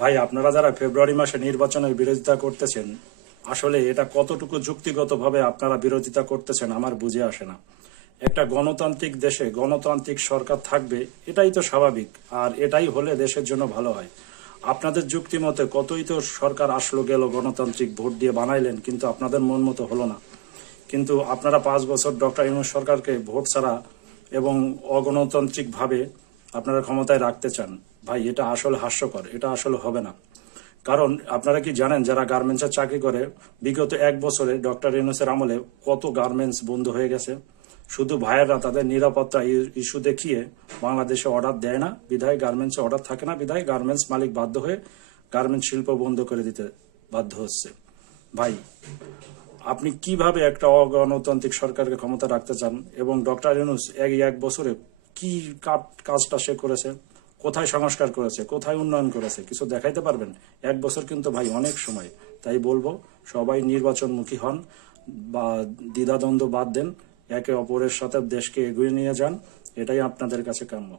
ভাই, আপনারা যারা ফেব্রুয়ারি মাসে নির্বাচনের বিরোধিতা করতেছেন, আসলে এটা কতটুকু যুক্তিগতভাবে আপনারা বিরোধিতা করতেছেন আমার বুঝে আসে না। একটা গণতান্ত্রিক দেশে গণতান্ত্রিক সরকার থাকবে, এটাই তো স্বাভাবিক, আর এটাই হলে দেশের জন্য ভালো হয়। আপনাদের যুক্তি মতে কতই তো সরকার আসলো গেল, গণতান্ত্রিক ভোট দিয়ে বানাইলেন, কিন্তু আপনাদের মন মতো হলো না। কিন্তু আপনারা 5 বছর ডক্টর ইউনূস সরকারকে ভোট ছাড়া এবং অগণতান্ত্রিকভাবে আপনারা ক্ষমতায় রাখতে চান। ভাই, এটা আসলে হাস্যকর, এটা আসলে হবে না। কারণ আপনারা কি জানেন, যারা গার্মেন্টসে চাকরি করে, বিগত 1 বছরে ডক্টর ইউনূসের আমলে কত গার্মেন্টস বন্ধ হয়ে গেছে। শুধু ভাইয়েরা তাদের নিরাপত্তা ইস্যু দেখিয়ে বাংলাদেশে অর্ডার দেয় না, বিধায় গার্মেন্টসে অর্ডার থাকে না, বিধায় গার্মেন্টস মালিক বাধ্য হয়ে গার্মেন্টস শিল্প বন্ধ করে দিতে বাধ্য হচ্ছে। ভাই, আপনি কিভাবে একটা অগণতান্ত্রিক সরকারকে ক্ষমতা রাখতে চান? এবং ডক্টর ইউনূস এই 1 বছরে কি কাজটা সে করেছে? কোথায় সংস্কার করেছে? কোথায় উন্নয়ন করেছে? কিছু দেখাইতে পারবেন? 1 বছর কিন্তু ভাই অনেক সময়। তাই বলবো, সবাই নির্বাচনমুখী হন, বা দ্বিধাদ্বন্দ্ব বাদ দেন, একে অপরের সাথে দেশকে এগিয়ে নিয়ে যান। এটাই আপনাদের কাছে কাম্য।